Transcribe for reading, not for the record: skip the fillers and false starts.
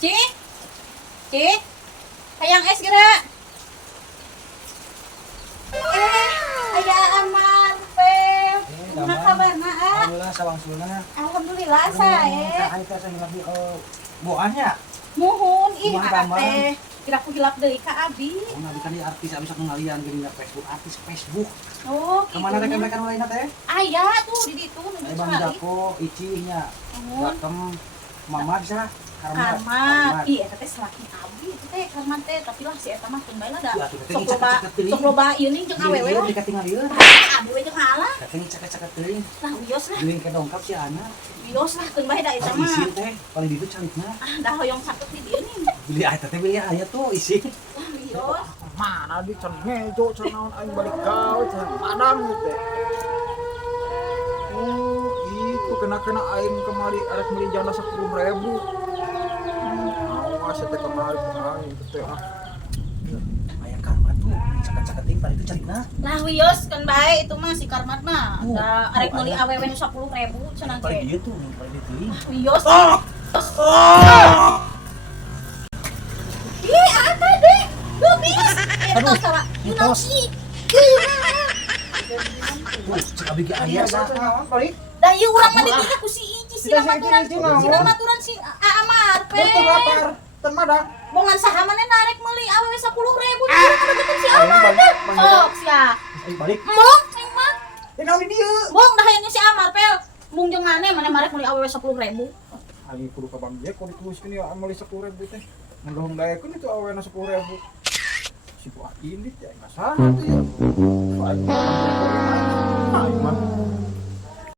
Ci, Ci, hayang es gerak. Aya aman, Pel. Gimana kabar, Nak? Alhamdulillah sawangsulna. Alhamdulillah, saya. Ay ka sa lagi buahnya. Muhun, ih, Kumaha Akak damang? teh. Kira aku hilap deui ka Abi. Oh, nabi kan artis abis aku ngalian gini Facebook artis Facebook. Oh, Kemana rekan-rekan lainnya teh? Aya tuh di ditu nu Ay Bang Jako, Icihnya. Muhun. Bakem Mamad sah. Karmat, iya teh salaki Abi itu teh karmat teh tapi lah si eta mah tun bae lah da. Ya, atuh, teh, Sok loba, ngicak-cak teuing. sok loba ieu nih jeung awewe lah. Dekat tinggal ieu. Abi we jeung halah. Katanya cakap-cakap teuing. Lah wios lah, Geuning ke dongkap si Ana. wios lah tun bae da eta Ari mah. isin teh paling ditu calikna. Ah, dah hoyong sakit di dieu nih. Beli aya teh beli aya tuh isi. Lah wios. Mana di can ngejo can naon aing balik kau can padang teh. Oh, itu kena aing kemari arek meuli jana 10.000. Awas teh kemari aing teh ah. Aya karma tuh cakap-cakap teuing paling itu calikna. Lah wios kan bae itu mah si karmat mah. Oh, Da arek meuli ada. awewe nu 10.000 cenah Paling ge. dia tuh paling itu teuing. Wios. Ih, apa deh? Lu bis. Eta salah. You know mitos. sih. Tuh, cek abi ge aya sah. balik. Da ieu urang mah ditanya ku si Ici sina maturan. Ici naon? Sina maturan si Amar pe. Betul lapar. Ten madang. Bongan saha maneh narek meuli awewe 10.000 jadi kada deket si Amar deh. Sok sia. Ay balik. Mong aing mah. Ini naon di dieu? Mong dah hayangnya si Amar pe. Mung jeung maneh marek meuli awewe 10.000. Aing kudu ka Bang Jack kudu dituliskeun ya meuli 10.000 teh. Ngedohong daekeun itu awena 10.000. Si buah indit ya enggak salah tuh ya. Aing mah